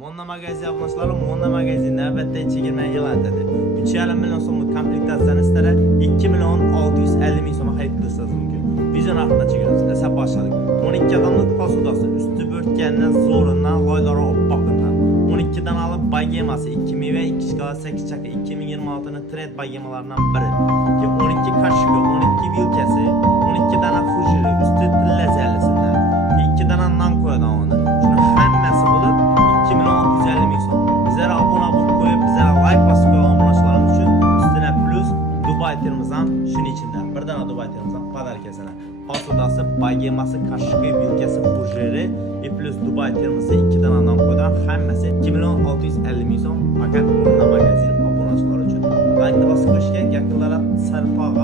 Monna magazin abunachilari Monna magazinda albatta chegirma e'lon etadi. 3,5 million so'mlik komplektatsiyani istada 2 million 650 ming so'mga xarid qilishingiz mumkin. Vizion haqida chegiramiz. Esa boshladik. 12 odamlik posudasi, usti bo'rtgandan zo'rindan, loylari oppoqindan. 12 dan olib bagemasi 2 meva 2 shkala 8 chaka 2026 ning trend bagemalaridan biri. 12 kashiko, 12 vilkasi, 12 dana fujiri, usti tilla zallisidan, 2 dana nan qo'yadan onu. Shuni hammasi bo'lib 2 million 650 ming so'm. Bizlarga obuna bo'lib qo'yib, bizlarga like bosib qo'ygan obunachilarimiz uchun ustidan plus Dubai termiz ham shuning ichida. Bir dana Dubai termiz ham podarkasini. Posudasi, bagemasi, kashiko, vilkasi, fujiri plus Dubai termizi 2 dana nan qo'ydan hammasi 2 million 650 ming so'm. Faqat Monna magazin obunachilari uchun. Like bosib qo'yishga yaqinlab sarpog'a